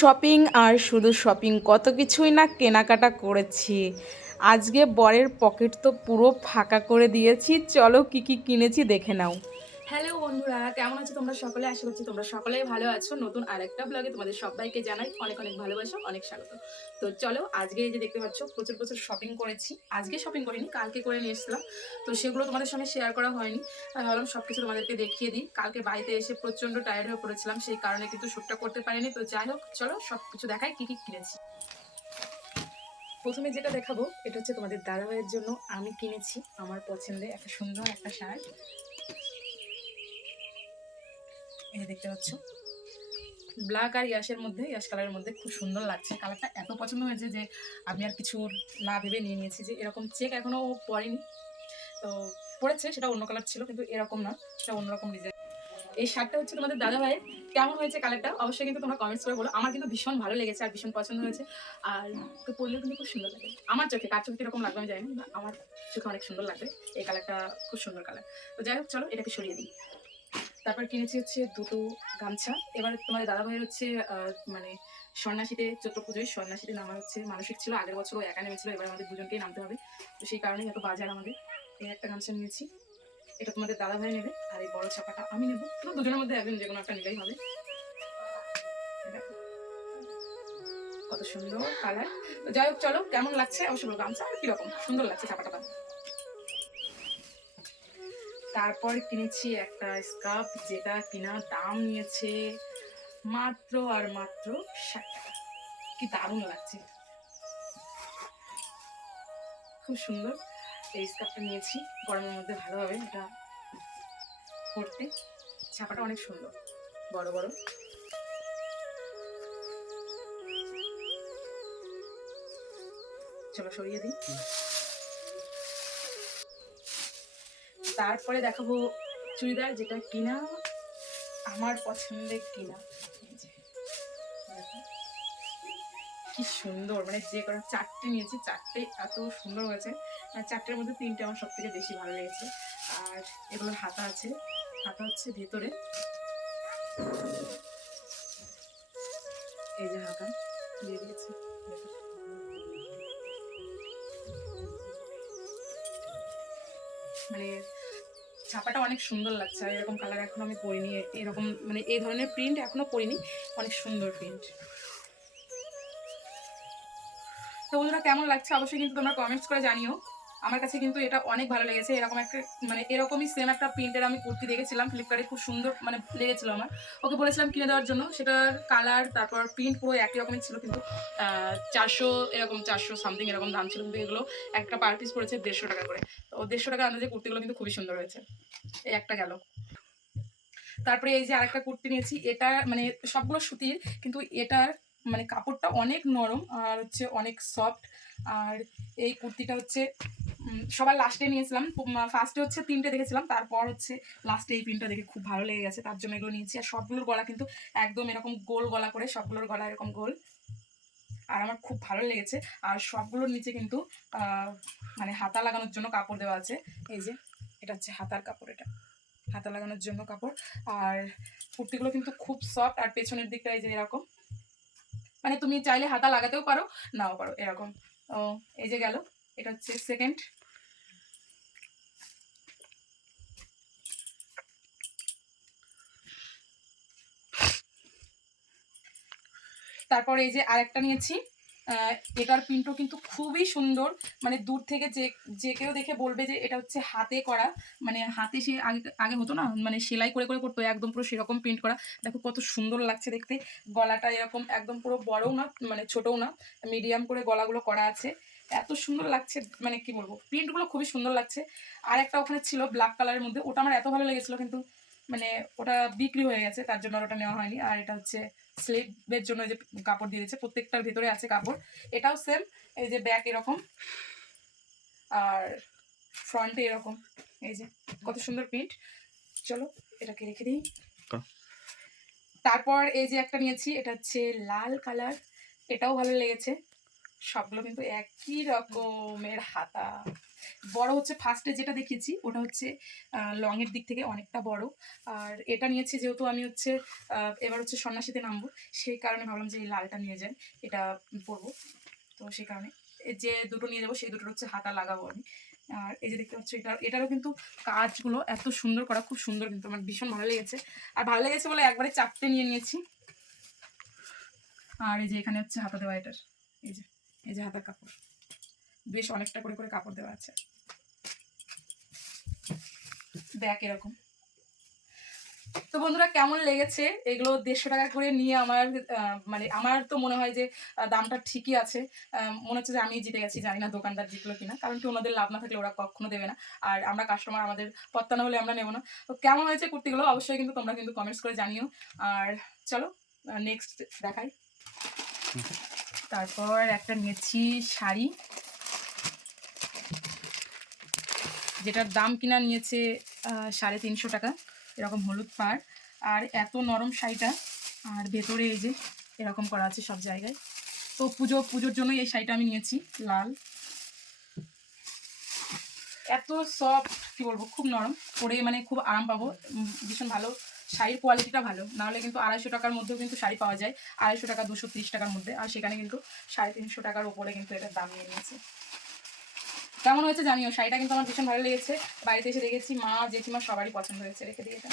Shopping আর শুধু shopping কত কিছুই না কেনাকাটা করেছি। আজকে বরের পকেট তো পুরো ফাঁকা করে দিয়েছি, চলো কি কি কিনেছি দেখে নাও। হ্যালো বন্ধুরা, কেমন আছো তোমরা সকলে? আশা করছি তোমরা সকলেই ভালো আছো। নতুন আরেকটা ব্লগে তোমাদের সবাইকে জানাই অনেক অনেক ভালোবাসা, অনেক স্বাগত। তো চলো, আজকে যে দেখতে পাচ্ছ, প্রচুর প্রচুর শপিং করেছি। আজকে শপিং করিনি, কালকে করে নিয়ে এসেছিলাম। তো সেগুলো তোমাদের সঙ্গে শেয়ার করা হয়নি। আমি ভাবলাম সব কিছু তোমাদেরকে দেখিয়ে দিই। কালকে বাড়িতে এসে প্রচণ্ড টায়ার্ড হয়ে পড়েছিলাম, সেই কারণে কিন্তু শ্যুটটা করতে পারিনি। তো যাই হোক, চলো সব কিছু দেখাই, কী কী কিনেছি। প্রথমে যেটা দেখাবো, এটা হচ্ছে তোমাদের দাদাভাইয়ের জন্য আমি কিনেছি আমার পছন্দের একটা সুন্দর একটা শার্ট। এই যে দেখতে পাচ্ছ। ব্ল্যাক আর ইয়াসের মধ্যে ইয়াস কালারের মধ্যে খুব সুন্দর লাগছে। কালারটা এত পছন্দ হয়েছে যে আমি আর কিছু না ভেবে নিয়ে নিয়েছি যে এরকম চেক এখনও পরেনি। তো পড়েছে সেটা অন্য কালার ছিল, কিন্তু এরকম না, সেটা অন্যরকম ডিজাইন এই শার্টটা হচ্ছে তোমাদের দাদা কেমন হয়েছে কালারটা? অবশ্যই কিন্তু তোমরা কমেন্টস করে বলো। আমার কিন্তু ভীষণ ভালো লেগেছে আর ভীষণ পছন্দ হয়েছে। আর তো পরলেও কিন্তু খুব সুন্দর লাগে। আমার চোখে, কার চোখে কীরকম লাগবে আমি জানি না, আমার চোখে অনেক সুন্দর লাগবে। এই কালারটা খুব সুন্দর কালার তো যাই হোক, চলো এটাকে সরিয়ে দিই। তারপর কিনেছি হচ্ছে দুটো গামছা। এবার তোমাদের দাদা ভাইয়ের হচ্ছে মানে সন্ন্যাসীতে চৈত্র পুজোয় সন্ন্যাসীতে নামা হচ্ছে মানসিক ছিল, আগের বছর একা নেমেছিল, এবার আমাদের দুজনকেই নামতে হবে। তো সেই কারণেই এত বাজার আমাদের। এই একটা গামছা নিয়েছি। এটা তোমাদের দাদা ভাই নেবে, আর এই বড় ছাপাটা আমি নেব। তো দুজনের মধ্যে একদিন যে কোনো একটা নিলেই হবে। কত সুন্দর কালার যাই হোক, চলো, কেমন লাগছে? অবশ্যই বলব গামছা কীরকম? সুন্দর লাগছে ছাপাটা তারপর কিনেছি একটা স্কার্ফ যেটা কিনা দাম নিয়েছে মাত্র আর মাত্র ষাট টাকা। কি দারুণ লাগছে। খুব সুন্দর। এই স্কার্ফটা নিয়েছি, গরমের মধ্যে ভালো হবে এটা পরতে। ছাপাটা অনেক সুন্দর, বড় বড়। চলো সরিয়ে দিই। তারপরে দেখাবো চুড়িদার যেটা কিনা, আমার পছন্দের কিনা। কি সুন্দর মানে যে কোনো চারটে নিয়েছি, চারটে এত সুন্দর হয়েছে। মানে চারটের মধ্যে তিনটে আমার সব থেকে বেশি ভালো লেগেছে। আর এগুলোর হাতা আছে, হাতা হচ্ছে ভেতরে। এই যে হাতা, দিয়ে দিয়েছে। মানে ছাপাটা অনেক সুন্দর লাগছে। আর এরকম কালার এখনও আমি পরিনি। এরকম মানে এই ধরনের প্রিন্ট এখনও পরিনি। অনেক সুন্দর প্রিন্ট তো বন্ধুরা, কেমন লাগছে? অবশ্যই কিন্তু তোমরা কমেন্টস করে জানিও। আমার কাছে কিন্তু এটা অনেক ভালো লেগেছে। এরকম একটা মানে এরকমই সেম একটা প্রিন্টের আমি কুর্তি দেখেছিলাম ফ্লিপকার্টে খুব সুন্দর মানে লেগেছিল আমার। ওকে বলেছিলাম কিনে দেওয়ার জন্য, সেটার কালার তারপর প্রিন্ট পুরো একই রকমই ছিল কিন্তু চারশো এরকম, চারশো সামথিং এরকম দাম ছিল কিন্তু এগুলো একটা পার পিস পড়েছে দেড়শো টাকা করে। তো দেড়শো টাকা আন্দাজে কুর্তিগুলো কিন্তু খুবই সুন্দর হয়েছে। এই একটা গেল। তারপরে এই যে আরেকটা কুর্তি নিয়েছি, এটা মানে সবগুলো সুতির, কিন্তু এটার মানে কাপড়টা অনেক নরম আর হচ্ছে অনেক সফট আর এই কুর্তিটা হচ্ছে সবার লাস্টে নিয়েছিলাম। ফার্স্টে হচ্ছে তিনটে দেখেছিলাম, তারপর হচ্ছে লাস্টে এই প্রিন্টটা দেখে খুব ভালো লেগে গেছে। তার জন্য এগুলো নিয়েছি। আর সবগুলোর গলা কিন্তু একদম এরকম গোল গলা করে, সবগুলোর গলা এরকম গোল। আর আমার খুব ভালো লেগেছে। আর সবগুলোর নিচে কিন্তু মানে হাতা লাগানোর জন্য কাপড় দেওয়া আছে। এই যে, এটা হচ্ছে হাতার কাপড় এটা। হাতা লাগানোর জন্য কাপড়। আর কুর্তিগুলো কিন্তু খুব সফট আর পেছনের দিকটা এই যে এরকম। মানে তুমি চাইলে হাতা লাগাতেও পারো, নাও পারো, এরকম। ও, এই যে গেল। এটা হচ্ছে সেকেন্ড তারপর এই যে আরেকটা নিয়েছি। এটার প্রিন্টও কিন্তু খুবই সুন্দর। মানে দূর থেকে যে যে কেউ দেখে বলবে যে এটা হচ্ছে হাতে করা। মানে হাতে সে আগে আগে হতো না? মানে সেলাই করে করে করতো, একদম পুরো সেরকম প্রিন্ট করা। দেখো কত সুন্দর লাগছে দেখতে। গলাটা এরকম একদম পুরো বড়ও না মানে ছোটও না। মিডিয়াম করে গলাগুলো করা আছে। এত সুন্দর লাগছে মানে কি বলব? প্রিন্টগুলো খুবই সুন্দর লাগছে। আর একটা ওখানে ছিল ব্ল্যাক কালারের মধ্যে। ওটা আমার এত ভালো লেগেছিলো কিন্তু মানে ওটা বিক্রি হয়ে গেছে তার জন্য আর ওটা নেওয়া হয়নি। আর এটা হচ্ছে স্লিভের জন্য যে কাপড় দিয়ে দিয়েছে প্রত্যেকটার ভেতরে আছে কাপড়। এটাও সেম এই যে ব্যাক এরকম। আর ফ্রন্টে এরকম। এই যে কত সুন্দর প্রিন্ট চলো এটাকে রেখে দিই। তারপর এই যে একটা নিয়েছি এটা হচ্ছে লাল কালার এটাও ভালো লেগেছে। সবগুলো কিন্তু একই রকমের হাতা। বড় হচ্ছে ফার্স্টে যেটা দেখিয়েছি, ওটা হচ্ছে লং এর দিক থেকে অনেকটা বড়। আর এটা নিয়েছি যেহেতু আমি হচ্ছে এবার হচ্ছে সন্ন্যাসীতে নামবো, সেই কারণে ভাবলাম যে এই লালটা নিয়ে যাই, এটা পরবো। তো সেই কারণে যে দুটো নিয়ে যাব, সেই দুটোর হচ্ছে হাতা লাগাবো আমি। আর এই যে দেখতে পাচ্ছ, এটা, এটারও কিন্তু কাজগুলো এত সুন্দর করা, খুব সুন্দর কিন্তু, আমার ভীষণ ভালো লেগেছে। আর ভালো লেগেছে বলে একবারে চারটে নিয়ে নিয়েছি। আর এই যে এখানে হচ্ছে হাতা দেওয়া এটার, এই যে এই যে হাতার কাপড়। বেশ অনেকটা করে করে কাপড় দেওয়া আছে। দেখ এরকম। তো বন্ধুরা কেমন লেগেছে? এগুলো দেড়শো টাকা করে নিয়ে আমার মানে আমার তো মনে হয় যে দামটা ঠিকই আছে। মনে হচ্ছে যে আমি জিতে গেছি জানি না দোকানদার জিতলো কিনা। কারণ কি ওনাদের লাভ না থাকলে ওরা কখনো দেবে না। আর আমরা কাস্টমার আমাদের পত্তা না হলে আমরা নেব না। তো কেমন হয়েছে কুর্তিগুলো? অবশ্যই কিন্তু তোমরা কিন্তু কমেন্টস করে জানিও। আর চলো নেক্সট দেখাই। তারপর একটা নিয়েছি শাড়ি। যেটার দাম কিনা নিয়েছে সাড়ে তিনশো টাকা, এরকম হলুদ পাড়। আর এত নরম শাড়িটা, আর ভেতরে এই যে এরকম করা আছে সব জায়গায়। তো পুজো, পুজোর জন্যই এই শাড়িটা আমি নিয়েছি, লাল। এত সফট কি বলব, খুব নরম। পরে মানে খুব আরাম পাবো। ভীষণ ভালো। শাড়ির কোয়ালিটিটা ভালো। নাহলে কিন্তু আড়াইশো টাকার মধ্যেও কিন্তু শাড়ি পাওয়া যায়। আড়াইশো টাকা, দুশো ত্রিশ টাকার মধ্যে। আর সেখানে কিন্তু সাড়ে তিনশো টাকার উপরে কিন্তু এটার দাম নিয়ে নিয়েছে। কেমন হয়েছে জানিও শাড়িটা কিন্তু আমার ভীষণ ভালো লেগেছে। বাড়িতে এসে দেখেছি মা জেঠিমা সবারই পছন্দ হয়েছে রেখে দিয়ে এটা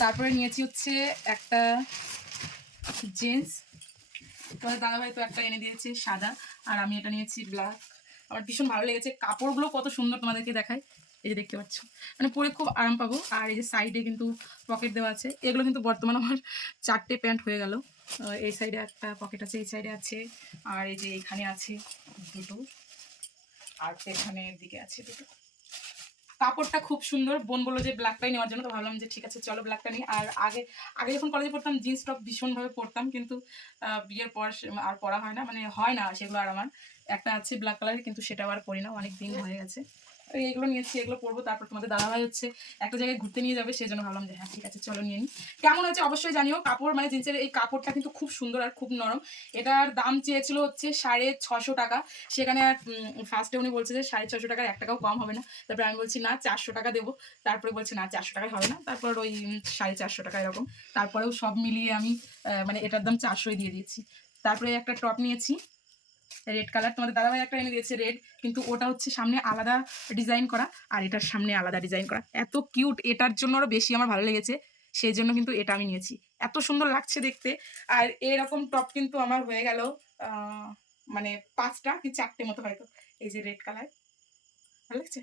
তারপরে নিয়েছি হচ্ছে একটা জিন্স তোমাদের দাদাভাই তো একটা এনে দিয়েছে সাদা আর আমি এটা নিয়েছি ব্ল্যাক আমার ভীষণ ভালো লেগেছে। কাপড়গুলো কত সুন্দর তোমাদেরকে দেখায়। এই যে দেখতে পাচ্ছ। মানে পরে খুব আরাম পাবো। আর এই যে সাইডে কিন্তু পকেট দেওয়া আছে। এগুলো কিন্তু বর্তমানে আমার চারটে প্যান্ট হয়ে গেল। এই সাইডে একটা পকেট আছে, এই সাইডে আছে। আর এই যে এখানে আছে দুটো। আর পেছনের দিকে আছে দুটো। কাপড়টা খুব সুন্দর। বোন বলল যে ব্ল্যাকটাই নেওয়ার জন্য। তো ভাবলাম যে ঠিক আছে, চলো ব্ল্যাকটা নিই। আর আগে আগে যখন কলেজে পড়তাম জিন্স টপ ভীষণভাবে পরতাম। কিন্তু বিয়ের পর আর পরা হয় না। মানে হয় না সেগুলো আর আমার। একটা আছে ব্ল্যাক কালারের কিন্তু সেটাও আর পরি না। অনেক দিন হয়ে গেছে। এইগুলো নিয়েছি, এগুলো পরবো, তারপর তোমাদের দাদাভাই হচ্ছে একটা জায়গায় ঘুরতে নিয়ে যাবে, সেই জন্য ভাবলাম যে হ্যাঁ ঠিক আছে, চলো নিয়ে নিই কেমন হয়েছে অবশ্যই জানিও, কাপড় মানে জিন্সের এই কাপড়টা কিন্তু খুব সুন্দর আর খুব নরম। এটার দাম চেয়েছিল হচ্ছে সাড়ে ছশো টাকা। সেখানে আর ফার্স্টে উনি বলছে যে সাড়ে ছশো টাকার এক টাকাও কম হবে না। তারপরে আমি বলছি, না, চারশো টাকা দেবো। তারপরে বলছে, না, চারশো টাকায় হবে না। তারপর ওই সাড়ে চারশো টাকা এরকম। তারপরেও সব মিলিয়ে আমি মানে এটার দাম চারশোই দিয়ে দিয়েছি। তারপরে একটা টপ নিয়েছি রেড কালার তোমাদের দাদাভাই একটা এনে দিয়েছে রেড কিন্তু ওটা হচ্ছে সামনে আলাদা ডিজাইন করা, আর এটার সামনে আলাদা ডিজাইন করা। এত কিউট এটার জন্য আরও বেশি আমার ভালো লেগেছে, সেই জন্য কিন্তু এটা আমি নিয়েছি। এত সুন্দর লাগছে দেখতে, আর এরকম টপ কিন্তু আমার হয়ে গেল মানে পাঁচটা কি চারটে মতো হয়তো, এই যে রেড কালার ভালো লাগছে।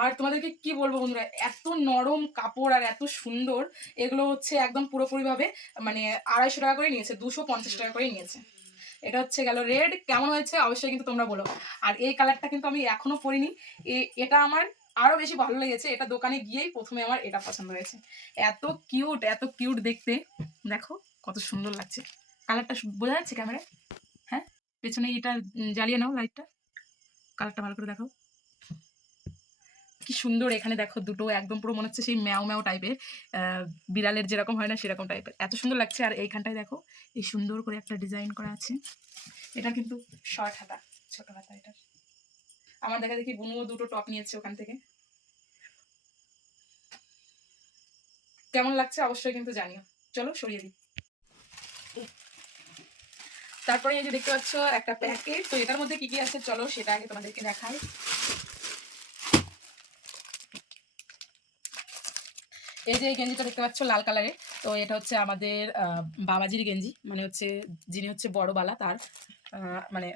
আর তোমাদেরকে কি বলব বন্ধুরা, এত নরম কাপড় আর এত সুন্দর, এগুলো হচ্ছে একদম পুরোপুরিভাবে মানে আড়াইশো টাকা করে নিয়েছে, দুশো পঞ্চাশ টাকা করে নিয়েছে। এটা হচ্ছে গেল রেড কেমন হয়েছে অবশ্যই কিন্তু তোমরা বলো। আর এই কালারটা কিন্তু আমি এখনও পরিনি। এটা আমার আরও বেশি ভালো লেগেছে। এটা দোকানে গিয়েই প্রথমে আমার এটা পছন্দ হয়েছে। এত কিউট এত কিউট দেখতে। দেখো, কত সুন্দর লাগছে। কালারটা বোঝা যাচ্ছে ক্যামেরায় হ্যাঁ? পেছনে এটা জ্বালিয়ে নাও লাইটটা কালারটা ভালো করে দেখো কি সুন্দর এখানে দেখো দুটো একদম পুরো মনে হচ্ছে সেই ম্যাও ম্যাও টাইপের বিড়ালের যেরকম হয় না সেরকম টাইপের এত সুন্দর লাগছে। আর এইখানটায় দেখো, এই সুন্দর করে একটা ডিজাইন করা আছে। এটা কিন্তু শর্ট হাতা, ছোট হাতা এটার আমার দেখা দেখি বুনুও দুটো টপ নিয়েছে ওখান থেকে। কেমন লাগছে অবশ্যই কিন্তু জানিও। চলো সরিয়ে দিই। তারপরে এই যে দেখতে পাচ্ছ একটা প্যাকেট তো এটার মধ্যে কি কি আছে? চলো সেটা আগে তোমাদেরকে দেখাই। এই যে এই গেঞ্জিটা দেখতে পাচ্ছ লাল কালারের, তো এটা হচ্ছে আমাদের বাবাজির গেঞ্জি। মানে হচ্ছে যিনি হচ্ছে বড় বালা, তার মানে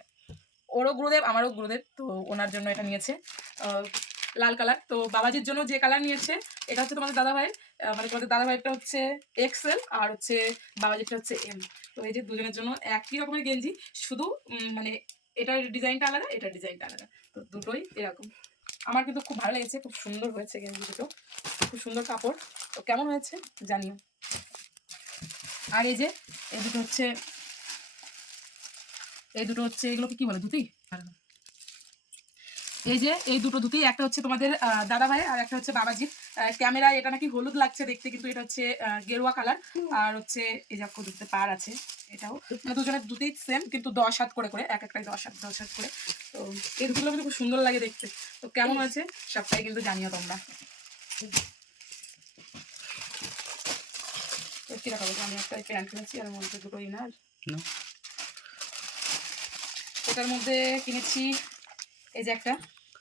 ওরও গুরুদেব, আমারও গুরুদেব, তো ওনার জন্য এটা নিয়েছে লাল কালার। তো বাবাজির জন্য যে কালার নিয়েছে, এটা হচ্ছে তোমাদের দাদাভাই মানে তোমাদের দাদাভাইটা হচ্ছে এক্সেল আর হচ্ছে বাবাজিটা হচ্ছে এম। তো এই যে দুজনের জন্য একই রকমের গেঞ্জি, শুধু মানে এটার ডিজাইনটা আলাদা, এটার ডিজাইনটা আলাদা। তো দুটোই এরকম। আমার কিন্তু খুব ভালো লেগেছে, খুব সুন্দর হয়েছে গেঞ্জি দুটো। খুব সুন্দর কাপড়। তো কেমন হয়েছে? জানিও। আর এই যে, এই দুটো হচ্ছে, এই দুটো হচ্ছে, এগুলোকে কি বলে, ধুতি? এই যে, এই দুটো ধুতি, একটা হচ্ছে তোমাদের দাদা ভাই আর একটা হচ্ছে বাবাজির। ক্যামেরায় এটা নাকি হলুদ লাগছে দেখতে, কিন্তু এটা হচ্ছে গেরুয়া কালার। আর হচ্ছে, এই যে, দেখতে পার আছে। এটাও। মানে দুজনের দুটোই সেম কিন্তু দশ হাত করে করে এক একটাই দশ হাত দশ হাত করে। তো এই দুটোগুলো কিন্তু খুব সুন্দর লাগে দেখতে। তো কেমন হয়েছে? সবটাই কিন্তু জানিও তোমরা। তো কি দেখাবো? আমি একটা প্যান্ট কিনেছি আর মধ্যে দুটো ইনার। এটার মধ্যে কিনেছি এই যে একটা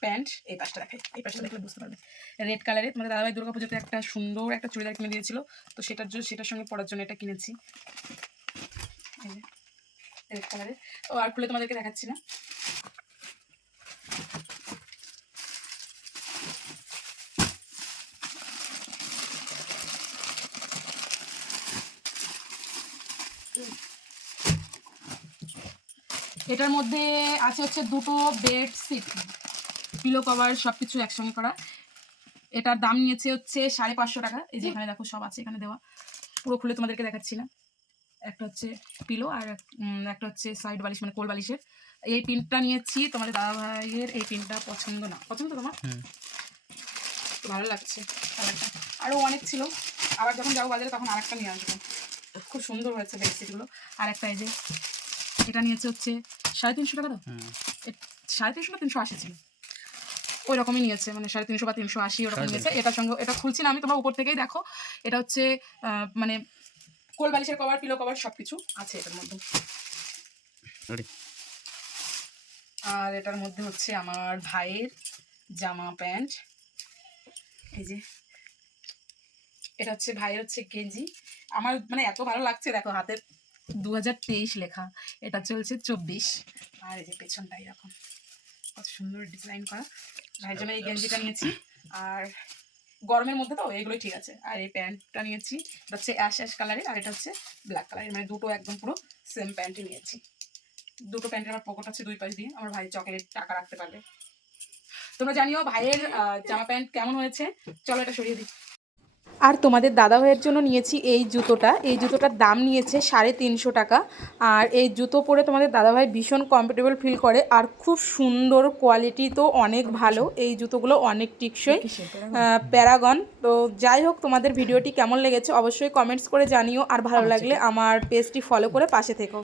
প্যান্ট এই পাশটা দেখাই এই পাশটা দেখলে বুঝতে পারবে। রেড কালারের মানে দাদাভাই দুর্গা পুজোতে একটা সুন্দর একটা চুড়িদার কিনে দিয়েছিল তো সেটার জন্য সেটার সঙ্গে পরার জন্য এটা কিনেছি। আর খুলে তোমাদেরকে দেখাচ্ছি না। এটার মধ্যে আছে হচ্ছে দুটো বেড সিট পিলো কভার সব কিছু একসঙ্গে করা। এটার দাম নিয়েছে হচ্ছে সাড়ে পাঁচশো টাকা। এই যে এখানে দেখো সব আছে, এখানে দেওয়া। পুরো খুলে তোমাদেরকে দেখাচ্ছি না। একটা হচ্ছে পিলো আর একটা হচ্ছে সাইড বালিশ মানে কোল বালিশের। এই পিনটা নিয়েছি তোমাদের দাদা ভাইয়ের এই পিনটা পছন্দ না। পছন্দ তোমার? তো ভালো লাগছে কালারটা। আরও অনেক ছিল। আবার যখন যাব বাজারে তখন আরেকটা নিয়ে আসব। খুব সুন্দর হয়েছে বেডশিটগুলো আর একটা এই যে এটা নিয়েছে হচ্ছে সাড়ে তিনশো টাকা। এ- সাড়ে তিনশো না তিনশো আশি ছিল। ওই রকমই নিয়েছে মানে সাড়ে তিনশো বা তিনশো আশি ওরকম নিয়েছে। এটার সঙ্গে এটা খুলছি না আমি তোমার উপর থেকেই দেখো। এটা হচ্ছে আহ, মানে কোল বালিশের কভার পিলো কভার সব কিছু আছে এটার মধ্যে। আর এটার মধ্যে হচ্ছে আমার ভাইয়ের জামা প্যান্ট। এই যে এটা হচ্ছে ভাইয়ের হচ্ছে গেঞ্জি আমার মানে এত ভালো লাগছে দেখো হাতে দু হাজার তেইশ লেখা এটা চলছে চব্বিশ। আর এই যে পেছনটা এরকম। কত সুন্দর ডিজাইন করা। ভাইয়ের জন্য এই গেঞ্জিটা নিয়েছি। আর গরমের মধ্যে তো এগুলোই ঠিক আছে। আর এই প্যান্টটা নিয়েছি, এটা হচ্ছে অ্যাশ অ্যাশ কালারের আর এটা হচ্ছে ব্ল্যাক কালারের মানে দুটো একদম পুরো সেম প্যান্টই নিয়েছি। দুটো প্যান্টের আমার পকেট আছে দুই পাশ দিয়ে, আমার ভাই চকলেট টাকা রাখতে পারবে। তোমরা জানিও ভাইয়ের জামা প্যান্ট কেমন হয়েছে? চলো এটা সরিয়ে দিই। আর তোমাদের দাদা ভাইয়ের জন্য নিয়েছি এই জুতোটা। এই জুতোটার দাম নিয়েছে সাড়ে তিনশো টাকা। আর এই জুতো পরে তোমাদের দাদাভাই ভীষণ কমফোর্টেবল ফিল করে। আর খুব সুন্দর কোয়ালিটি তো অনেক ভালো। এই জুতোগুলো অনেক টিকসই। প্যারাগন তো যাই হোক তোমাদের ভিডিওটি কেমন লেগেছে অবশ্যই কমেন্টস করে জানিও। আর ভালো লাগলে আমার পেজটি ফলো করে পাশে থেকো।